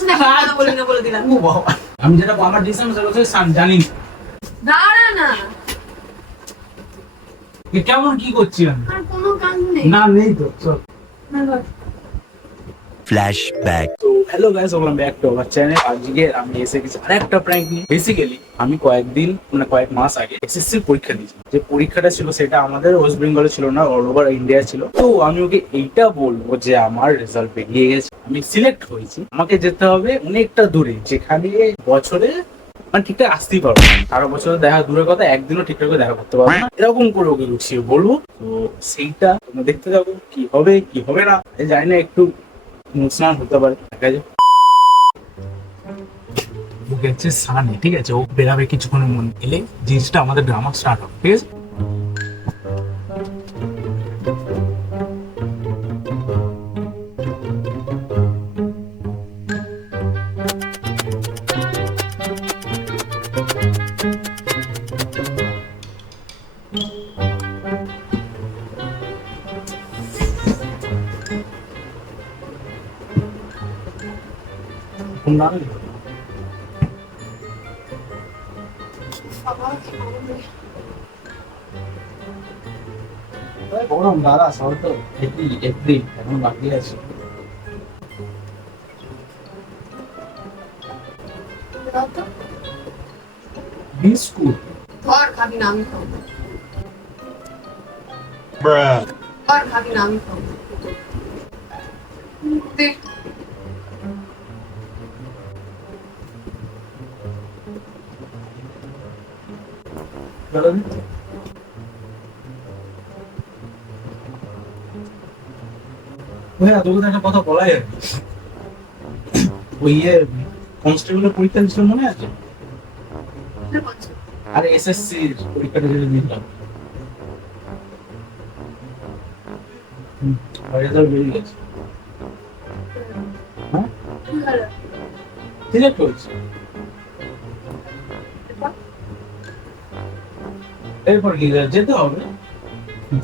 সাথে কথা বলি না বলে দিলাম। ও বাবা, আমি যেটা আমার ডিসিশন সেটা হচ্ছে জানি না। দাঁড়া না, কেমন কি করছি আমি? আর কোনো কাজ নেই। না নেই তো, চল। ফ্ল্যাশব্যাক। তো hello guys, welcome back to our channel. আজকে আমি এসে গেছি আরেকটা প্র্যাঙ্ক নিয়ে। বেসিক্যালি আমি কয়েক মাস আগে এসএসসি পরীক্ষা দিয়েছি। যে পরীক্ষাটা ছিল সেটা আমাদের ওয়েস্ট বেঙ্গলে ছিল না, অল ওভার ইন্ডিয়া ছিল। তো আমি ওকে এইটা বলবো যে আমার রেজাল্ট বেরিয়ে গেছে, আমি সিলেক্ট হয়েছি। আমাকে যেতে হবে অনেকটা দূরে, যেখানে বছরে মানে ঠিকঠাক আসতেই পারবো না। 18 বছর দেখা দূরের কথা, একদিনও ঠিকঠাক করে দেখা করতে পারবো না। এরকম করে ওকে গুছিয়ে বলবো। তো সেইটা তোমরা দেখতে যাবো কি হবে কি হবে না, জানি না, একটু ইমোশনাল হতে পারে। দেখা যাক। ও গেছে সানে, ঠিক আছে, ও বেরাবে কিছুক্ষণের মধ্যে। এলে জিনিসটা আমাদের ড্রামা স্টার্ট হবে, ঠিক আছে। গরম দাদা, সব তো এপ্রিল এখন বাকি আছে। বিস্কুট ধর খাবি না, আমি খাবো। ধর খাবি না, আমি খাবো। দে। ভাইয়া, তোকে তো একটা কথা বলাই আর কি। ওই কনস্টেবলের পরীক্ষা দিছিল, মনে আছে? আরে এসএসসি পরীক্ষাটা যেটা দিলাম, রেজাল্ট বেরিয়ে গেছে। হ্যাঁ, সিলেক্ট হয়েছে। এরপর কি যেতে হবে?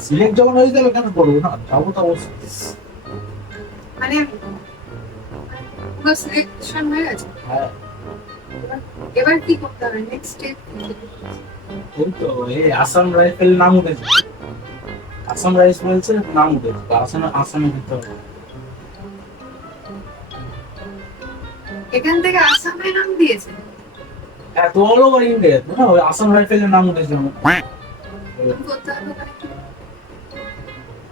সিলেক্ট যখন হয়ে যাবে কেন করবো না, যাবো তো অবশ্যই। মানে পুরো সিলেকশন হয়ে গেছে। হ্যাঁ, এবার কি করতে হবে, নেক্সট স্টেপ? ওই তো এই আসাম রাইফেল নাম উঠেছে। আসাম রাইফেলসের নাম উঠেছে, আসামে যেতে হবে। এখান থেকে আসামে নাম দিয়েছে। হ্যাঁ, তো অল ওভার ইন্ডিয়া তো না, ওই আসাম রাইফেলের নাম উঠেছে আমার। কি করতে হবে ওখানে?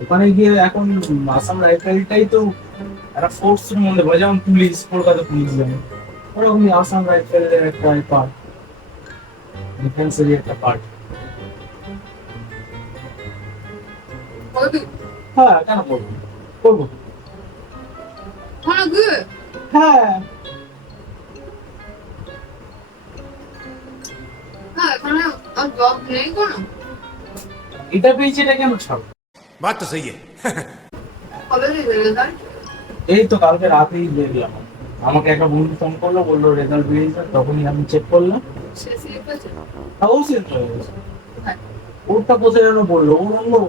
ওখানে গিয়ে এখন আসাম রাইফেলটাই তো একটা ফোর্সের মধ্যে পড়ে, যেমন পুলিশ, কলকাতা পুলিশ, যেমন ওরকমই আসাম রাইফেলের একটা পার্ট, ডিফেন্সেরই একটা পার্ট। করবি? হ্যাঁ, কেন করবো, করবো। হ্যাঁ গুড। হ্যাঁ, হ্যাঁ, এখানে আর জব নেই কোনো। এটা পেয়েছি, এটা কেন ছাড়বো? बात तो सही है। কবে দিবে রেজাল্ট? এই তো কালকে রাতেই দেখলাম, আমাকে একটা বন্ধু ফোন করলো, বললো রেজাল্ট বেরিয়েছে। তখনই আমি চেক করলাম, সে সিলেক্ট হয়েছে? অবশ্যই হয়ে গেছে। কোথায়? ওরটা কোথায় যেন বললো, ওর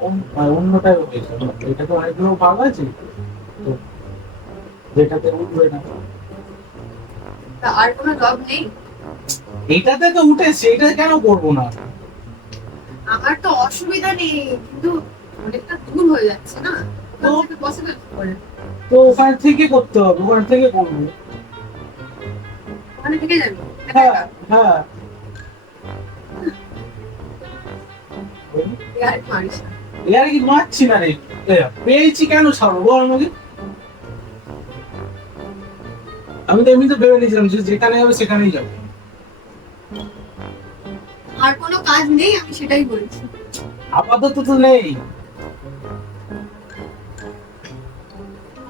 অন্যটাই হয়েছে। এটা তো অনেকগুলো ভাগ আছে, তো যেটাতে উঠবে না। তা আর কোনো জব নেই? এইটাতে তো উঠেছে, এটা কেন করবো না? আমার তো অসুবিধা নেই, কিন্তু অনেকটা দূর হয়ে যাচ্ছে না, তো? পসিবল করে। তো ওখান থেকে করতে হবে, ওখান থেকে করবো। ওখানে থেকে যাবি? হ্যাঁ, হ্যাঁ। আর মারিস না। এর কি মারছি না রে, পেয়েছি কেন ছাড়বো বল আমাকে। আমি তো এমনিতে ভেবে নিয়েছিলাম যে যেখানে যাবে সেখানেই যাবো। আর কোনো কাজ নেই, আমি সেটাই বলছি। আপাতত তো নেই।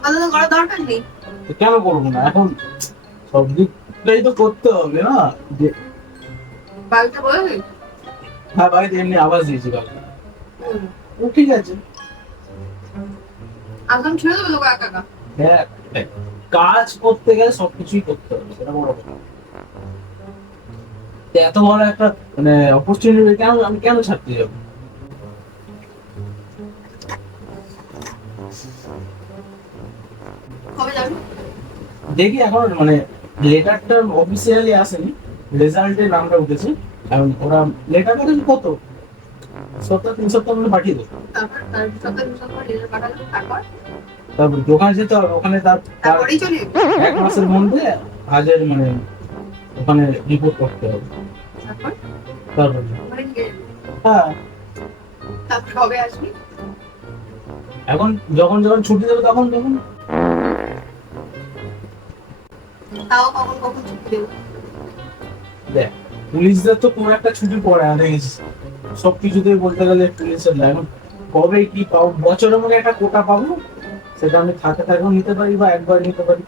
আলাদা তো করার দরকার নেই। তো কেন করবো না এখন? সব দিকটাই তো করতে হবে না যে। বাড়িতে বলবি? হ্যাঁ, বাড়িতে এমনি আওয়াজ দিয়েছি কালকে। ও ঠিক আছে। আগাম ছেড়ে দেবে তোকে একা একা? হ্যাঁ, কাজ করতে গেলে সবকিছুই করতে হবে, সেটা বড় কথা। তো এত বড় একটা মানে অপরচুনিটি আমি কেন ছাড়তে যাবো? কবে যাবি? দেখি এখন মানে লেটারটা অফিসিয়ালি আসেনি, রেজাল্টের নামটা উঠেছে। এখন ওরা লেটার পাঠাবে কত সপ্তাহ 3 সপ্তাহ মধ্যে পাঠিয়ে দেবে। তারপর তার সপ্তাহ 2 সপ্তাহ রেজাল্ট পাঠালো, তারপর দোকানে যেতে হবে, ওখানে তার তারপরেই চলে যাবে। 1 মাসের মধ্যে হাজার মানে ওখানে রিপোর্ট করতে হবে। তারপর তারপর ওখানে গিয়ে হ্যাঁ, তারপর কবে আসবি? এখন যখন যখন ছুটি দেবে তখন তখন তাও কখন কখন ছুটি দেবো? দেখ, পুলিশদের তো কোনো একটা ছুটি পড়ে না দেখেছিস, সবকিছুতেই বলতে গেলে পুলিশের লাইন কবে কি পাবো, বছরের মধ্যে একটা কোটা পাবো, সেটা আমি থাকে থাকেও নিতে পারি বা একবার নিতে পারি।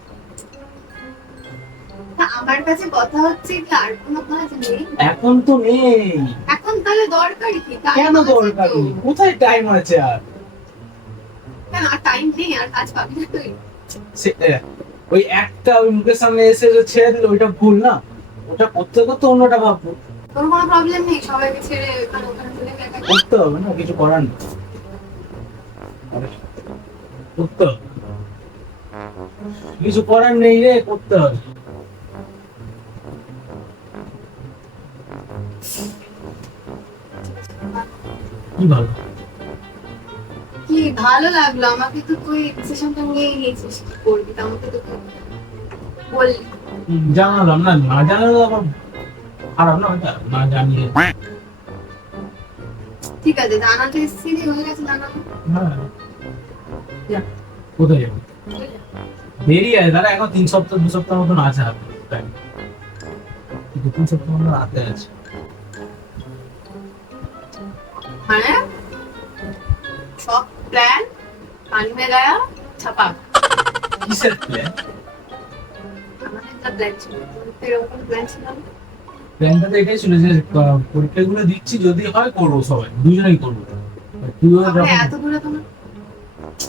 তা আমার কাছে কথা হচ্ছে কি আর কোনো কাজ নেই এখন তো নেই। এখন, তাহলে দরকারি কি? Time কেন আছে দরকার তো। নেই? কোথায় টাইম আছে আর? কেন আর টাইম নেই? আর কাজ পাবি না তুই? ওই একটা ওই মুখের সামনে এসে যে ছেড়ে দিল ওইটা ভুল না, ওটা করতে করতে অন্যটা ভাববো। তোর কোনো প্রবলেম নেই সবাইকে ছেড়ে এখানে ওখানে চলে গেলে? করতে হবে না, কিছু করার নেই, করতে হবে, কিছু করার নেই রে, করতে হবে। কি ভালো? কি ভালো লাগলো আমাকে, তো তুই ডিসিশনটা নিয়ে নিয়েছিস কি করবি, তা আমাকে তো তুই বললি। জানালাম না, না জানালে আবার খারাপ না, ওটা না জানিয়ে। ঠিক আছে, জানাতে এসেছিলি, হয়ে গেছে জানানো। হ্যাঁ, কোথায় যাবো? দেরি আছে দাদা, এখন 3 সপ্তাহ 2 সপ্তাহ মতন আছে হাতে time। 2 3 সপ্তাহ মতন হাতে আছে। মানে সব প্ল্যান পানি মে গায়া ছাপা। কিসের প্ল্যান? আমাদের একটা প্ল্যান ছিল, তোর তো এরকম প্ল্যান ছিল না? প্ল্যানটা তো এটাই ছিল যে পরীক্ষাগুলো দিচ্ছি, যদি হয় করবো, সবাই দুজনেই করবো। তুইও আমরা যখন এত দূরে তো না,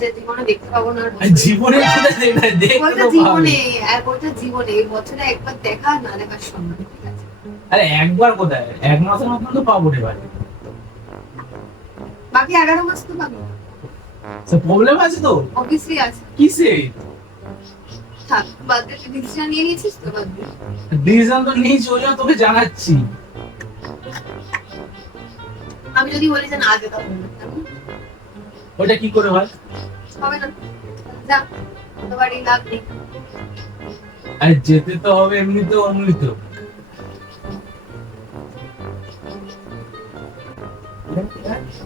যে জীবনে দেখতে পাবো না আর আরে জীবনে কোথায় দেখতে বলতে তো জীবনে, পাবি। আর বলতে জীবনে এই বছরে একবার দেখা না দেখার সম্মান, ঠিক আছে? আরে একবার কোথায়, 1 মাসের মতন তো পাবো রে ভাই। বাকি 11 মাস তো পাবি, প্রবলেম আছে তো অবভিয়াসলি আছে। কিসে? থাক, বাদ দে, তুই ডিসিশন নিয়ে নিয়েছিস তো, বাদ দে। ডিসিশন তো নিয়েছি, ওই জন্য তোকে জানাচ্ছি। আমি যদি বলি যে না যেতে হবে না, ওইটা কি করে হয়? হবে না, যা, তোর বাড়ি লাভ নেই। আরে যেতে তো হবে এমনিতেও অমনিতেও।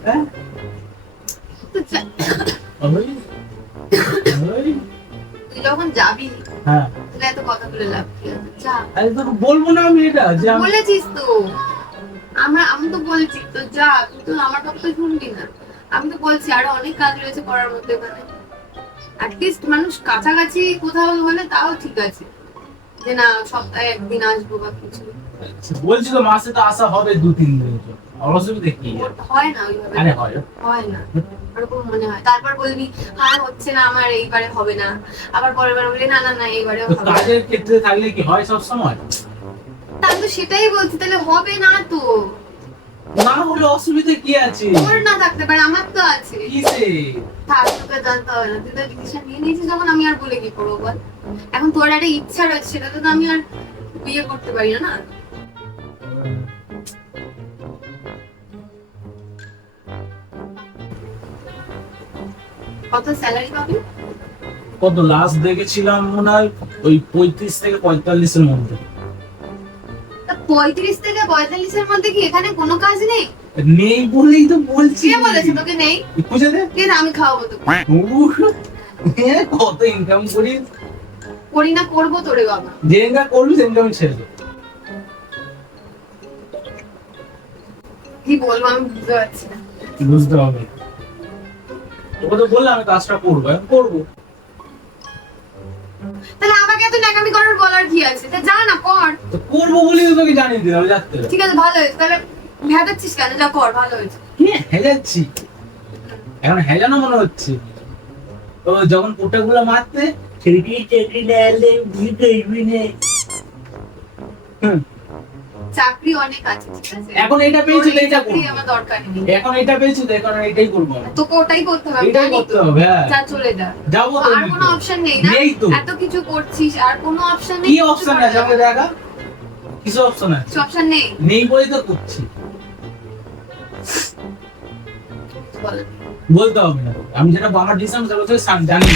হ্যাঁ? তো যা, ওই, ওই, তুই যখন যাবি হ্যাঁ। তাহলে এত কথা বলে লাভ কি আছে? যা, আরে তোকে বলবো না আমি এটা যে আমি বলেছিস তো, আমি তো বলছি তো যা, তুই তো আমার কথা তো শুনবি না। আমি তো বলছি আরো অনেক কাজ রয়েছে করার মধ্যে ওখানে। অ্যাটলিস্ট মানুষ কাছাকাছি কোথাও হলে তাও ঠিক আছে, যে না সপ্তাহে একদিন আসবো বা কিছু। বলছি তো মাসে তো আসা হবে 2-3 দিন, অসুবিধা কি? হয় না ওইভাবে, আরে হয়। হয় না, ওরকম মনে হয়। তারপর বলবি আর হচ্ছে না আমার, এইবারে হবে না। আবার পরের বার বলবি না না না এইবারে তো হবে না। কাজের ক্ষেত্রে থাকলে কি হয় সব সময়? তাহলে তো সেটাই বলছি, তাহলে হবে না তো। না হলে অসুবিধা কি আছে? তোর না থাকতে পারে, আমার তো আছে। কিসে? থাক, তোকে জানতে হবে না, তুই তো ডিসিশন নিয়ে নিয়েছিস যখন, আমি আর বলে কি করবো বল? এখন তোর একটা ইচ্ছা রয়েছে, সেটা তো আমি আর বিয়ে করতে পারি না না। কত স্যালারি পাবি? কত লাস্ট দেখেছিলাম মনে হয় ওই 35 থেকে 45 এর মধ্যে। তা 35 থেকে 45 এর মধ্যে কি এখানে কোনো কাজ নেই? নেই বলেই তো বলছি। কে বলেছে তোকে নেই? খুঁজে দে। কে আমি খাওয়াবো তোকে? উহ, এ কত ইনকাম করিস? করি না, করবো তোরে বাবা। যে ইনকাম করবি সে ইনকাম ছেড়ে দে। কি বলবো আমি বুঝতে পারছি না। বুঝতে হবে, তোকে তো বললাম আমি কাজটা করবো, আমি করবো। তাহলে আমাকে এত ন্যাকামি করার বলার কি আছে? তা যা না কর। তো করবো বলেই তো তোকে জানিয়ে দিলাম যাতে। ঠিক আছে, ভালো হয়েছে। তাহলে ভেদাচ্ছিস কেন? যা কর, ভালো হয়েছে। কি হেজাচ্ছি? এখন হেজানো মনে হচ্ছে। তো যখন কোটাগুলো মারতে ছেড়ে চাকরি না এলে বুঝতে পারবি না। চাকরি অনেক আছে, ঠিক আছে? এখন এটা পেয়েছি তো তোর এই এটা চাকরি করবো। আমার দরকার নেই। এখন এটা পেয়েছি তো এখন এটাই করবো আমি। তোকে ওটাই করতে হবে, আমি এটাই জানি করতে তো। হবে, হ্যাঁ। যা চলে যা। যাবো তো আর আমি কোনো তো। অপশন নেই না? নেই তো। এত কিছু করছিস আর কোনো অপশন নেই? কি অপশন আছে আমাকে দেখা? কিছু অপশন আছে? অপশন নেই? নেই বলেই তো করছি। বল। বলতে হবে না, আমি যেটা আমার ডিসিশন সেটা তোকে জানি।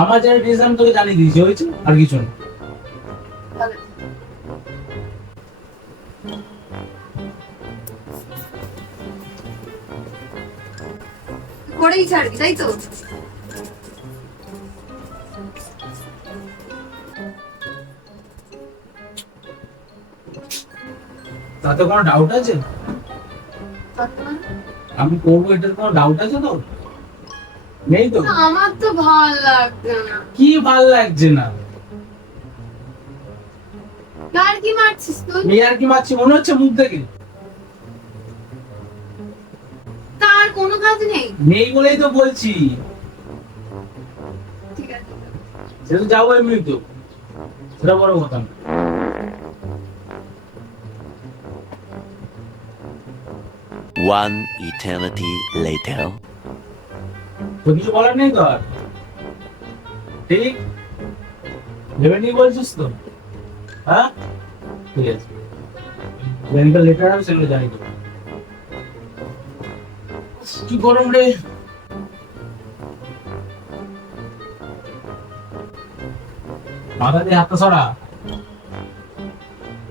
আমার যেটা ডিসিশন তোকে জানিয়ে দিয়েছি, হয়েছে আর কিছু না। বল। করেই ছাড়বি, তাই তো? তাতে কোনো ডাউট আছে? আমি করবো এটার কোনো ডাউট আছে তো? নেই তো? আমার তো ভালো লাগছে না। কি ভাল লাগছে না? কার কি মারছিস তুই? আমি আর কি মারছি মনে হচ্ছে মুখ দেখে? তার কোনো কাজ নেই। নেই বলেই তো বলছি। ঠিক আছে। সেটা তো যাবো এমনি তো, সেটা বড় কথা না। One eternity later. তো কিছু বলার নেই তো আর? ঠিক ভেবে নিয়ে বলছিস তো? হ্যাঁ ঠিক আছে, মেডিকেল লেটার আছে সেগুলো জানি তো। কি গরম রে। মাথা দিয়ে হাতটা সরা,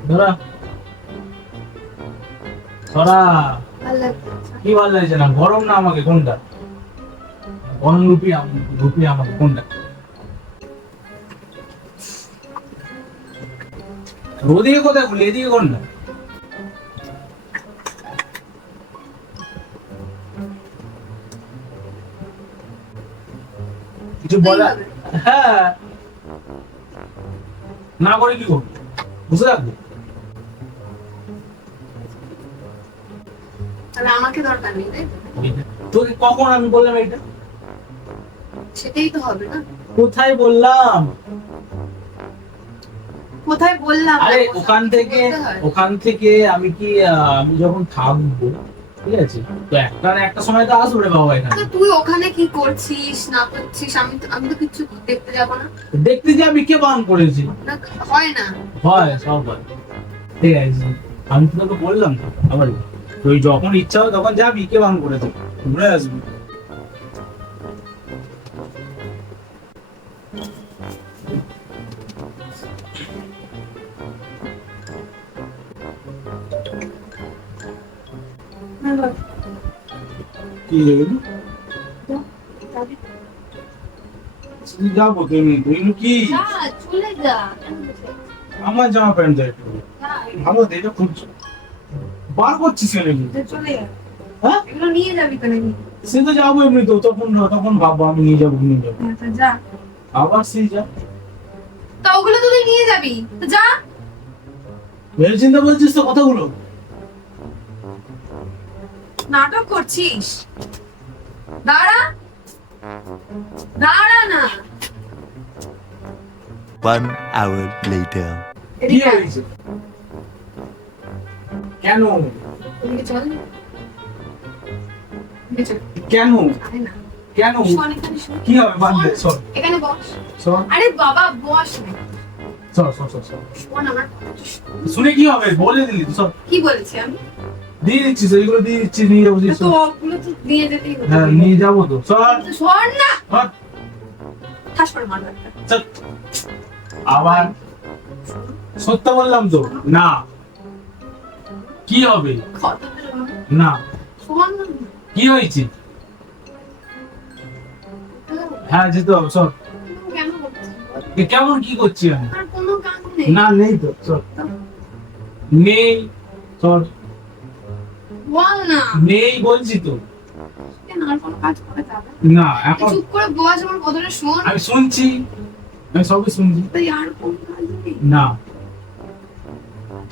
ধরা সরা। ভালো লাগছে। কি ভালো লাগছে না? গরম না আমাকে কোনটা? গরম রুপি আমাকে কোনটা? ওদিকে কোথায় বলি, এদিকে কোন না? কিছু বলা? হ্যাঁ, না করে কি করবো? বুঝে রাখবো। তাহলে আমাকে দরকার নেই, তাই তো? তোকে কখন আমি বললাম এটা? সেটাই তো হবে না? কোথায় বললাম? কোথায় বললাম? আরে না, ওখান থেকে আমি কি আমি যখন থাকবো, ঠিক আছে, তো একটা না একটা সময় তো আসবো রে বাবা এখানে। তো তুই ওখানে কি করছিস না করছিস, আমি তো কিছু দেখতে যাব না। দেখতে যে আমি কে বান করেছি? না, হয় না। হয়, সব হয়। ঠিক আছে, আমি তো তোকে বললাম তো আবার, তুই যখন ইচ্ছা হয় তখন যাবি, কে বান করেছে ঘুরে আসবি। কি যাবো তুমি কি যা, চলে যা। আমার জামা প্যান্ট দেয় একটু ভালো দেখে খুঁজছো, বার করছিস কেন এগুলো? চলে যা। হ্যাঁ এগুলো নিয়ে যাবি তো নাকি? সে তো যাবো এমনি তো, তখন ভাববো আমি নিয়ে যাবো। আচ্ছা, যা। আবার সেই যা, তা ওগুলো তো তুই নিয়ে যাবি, তো যা। ভেবে চিন্তা বলছিস তো কথাগুলো? নাটক করছিস? দাঁড়া, দাঁড়া না। One hour later. কি এদিকে আয়। হয়েছে? কেন? এদিকে চল। এদিকে চল। কেন? আরে না। কেন? শোন, এখানে শোন। কি হবে বাদ দে, সর এখানে বস। সর আরে বাবা, বস না। সর সর সর সর। শোন আমার কথাটা শোন। শুনে কি হবে? বলে দিলি তো, সর। কি বলেছি আমি? দিয়ে দিচ্ছিস, এইগুলো দিয়ে দিচ্ছিস, নিয়ে যাবো। তো ওগুলো তো দিয়ে যেতেই হতো। হ্যাঁ নিয়ে যাবো তো, সর তো শোন না। সর ঠাস করে মারবো একটা। সর। আবার সত্য বললাম তো না। কি হবে? কথাটা শোন। না। শোন না। কি হয়েছে? হ্যাঁ যেতে হবে, সর। তুমি কেন করছিস? কেমন কি করছি আমি? আর কোনো কাজ নেই। না নেই তো, সর। নেই, সর। বল না। নেই বলছি তো। কেন আর কোনো কাজ করা যাবে না না? এখন চুপ করে বস, আমার কথাটা শোন। আমি শুনছি, আমি সবই শুনছি। তাই আর কোনো কাজ নেই। না,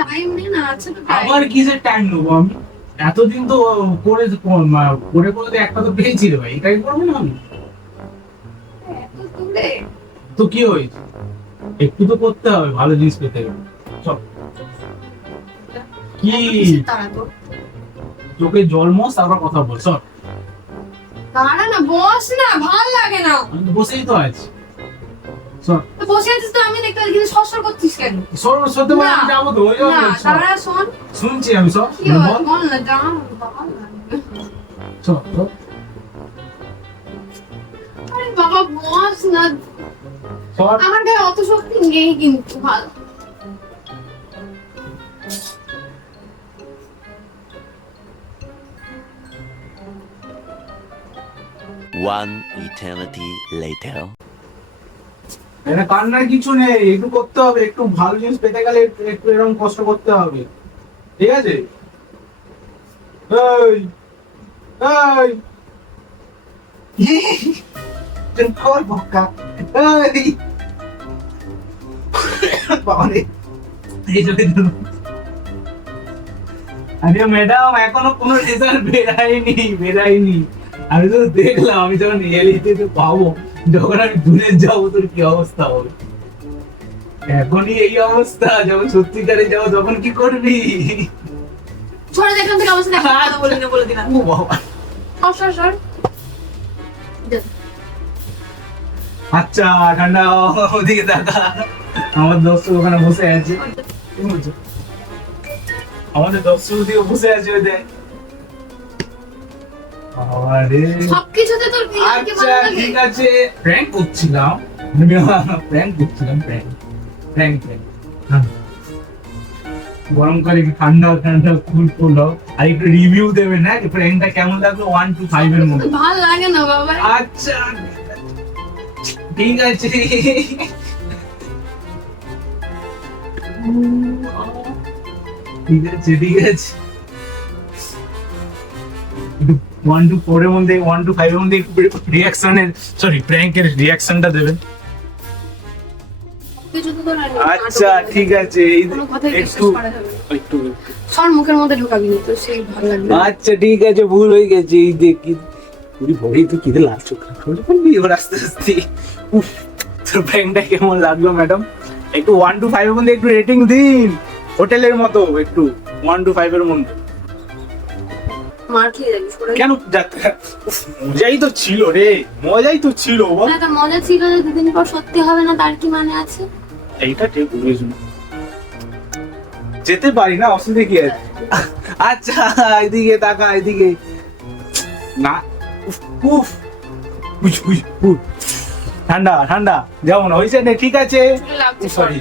টাইম নেই না, আছে তো time। আবার কিসের টাইম নেবো আমি? এতদিন তো করে করে করে তো একটা তো পেয়েছি রে ভাই, এটাই করবো না আমি? এত দূরে। তো কি হয়েছে? একটু তো করতে হবে ভালো জিনিস পেতে গেলে। চল। কি কিসের তাড়া তোর? তোকে জল মস তারপর কথা বল সর। দাঁড়া না, বস না, ভাল লাগে না। আমি তো বসেই তো আছি সর। তো বসে আছিস তো আমি দেখতে পাচ্ছি, কিন্তু সরসর করছিস কেন? সর সরতে বল, আমি না। যাবো তো ওই যাবো না, সর। দাঁড়া, শোন। শুনছি আমি সর। কি হয়? বল বল না, দাঁড়া, ভাল লাগে। সর সর। আরে বাবা, বস না। সর। আমার গায়ে অত শক্তি নেই কিন্তু, ভালো। One eternity later. এটা কান্নার কিছু নেই, একটু করতে হবে, একটু ভালো জিনিস পেতে গেলে একটু এরকম কষ্ট করতে হবে, ঠিক আছে? এই এই কর বক্কা, এই বাবারে এই যে আরে ম্যাডাম এখনো কোনো রেজাল্ট বেরায়নি। আমি তো দেখলাম, আমি যখন রিয়েলিটি তো পাবো, যখন আমি দূরে যাবো তোর কি অবস্থা হবে। এখনই এই অবস্থা, যখন সত্যিকারে যাবো তখন কি করবি? সরে দেখলাম থেকে আমার সাথে একটা কথা বলি না, বলে দিলাম। ও বাবা। সর, সর। আচ্ছা ঠান্ডা, ওদিকে দেখা, আমার দোস্ত ওখানে বসে আছে। আমাদের দোস্ত ওদিকে বসে আছে, ওই দেখ। আরে সবকিছুতে তোর বিয়ারকে আচ্ছা ভালো লাগে। ঠিক আছে, প্র্যাঙ্ক করছিলাম। গরমকালে একটু ঠান্ডা ঠান্ডা কুল আর একটু রিভিউ দেবেন না, প্র্যাঙ্কটা কেমন লাগলো 1 to 5 এর মধ্যে। ভাল লাগে না বাবা। আচ্ছা ঠিক আছে। ঠিক আছে 1 to 4 এর মধ্যে, 1 to 5 এর মধ্যে রিঅ্যাকশনের, সরি প্র্যাঙ্কের রিঅ্যাকশনটা দেবেন। কিছুতে তো লাগে। আচ্ছা ঠিক আছে, কোনো কথাই একটু বিশ্বাস করা যাবে না। একটু সর, মুখের মধ্যে ঢোকাবি না তো, সেই ভালো লাগবে না। আচ্ছা ঠিক আছে, ভুল হয়ে গেছে। এই দেখ কি পুরি বড়ি তো কিতে লাগছো, বলবি ওর আস্তে আস্তে। উফ, তোর প্র্যাঙ্কটা কেমন লাগলো ম্যাডাম? একটু 1 to 5 এর মধ্যে একটু রেটিং দিন, হোটেলের মতো একটু 1 to 5 এর মধ্যে। মার খেয়ে যাবি, সরে যা। কেন যাত্রা? উফ, মজাই তো ছিল রে, মজাই তো ছিল বল। না, তো মজা ছিল যে দুদিন পর সত্যি হবে না, তার কি মানে আছে? এইটা ঠিক বুঝুন, যেতে পারি না, অসুবিধা কি আছে? আচ্ছা এদিকে তাকা, এদিকে না। উফ উফ উফ, উফ, উফ। ঠান্ডা ঠান্ডা যেমন হয়েছে না, ঠিক আছে। চুলে লাগছে, সরি,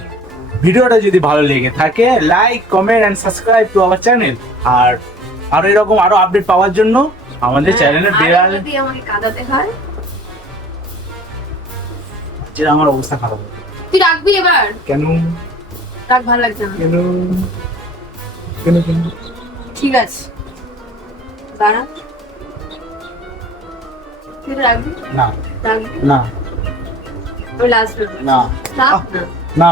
ভিডিওটা যদি ভালো লেগে থাকে like comment and subscribe to our channel. আর আরো এরকম আরো আপডেট পাওয়ার জন্য আমাদের চ্যানেলে আর বেল, যদি আমাকে কাঁদাতে হয়, যেটা আমার অবস্থা খারাপ হবে। তুই রাখবি এবার। কেন রাখ, ভালো লাগছে না। কেন কেন কেন? ঠিক আছে, দাঁড়া। তুই রাখবি, না রাখবি। না ওই লাস্ট না রাখ না। না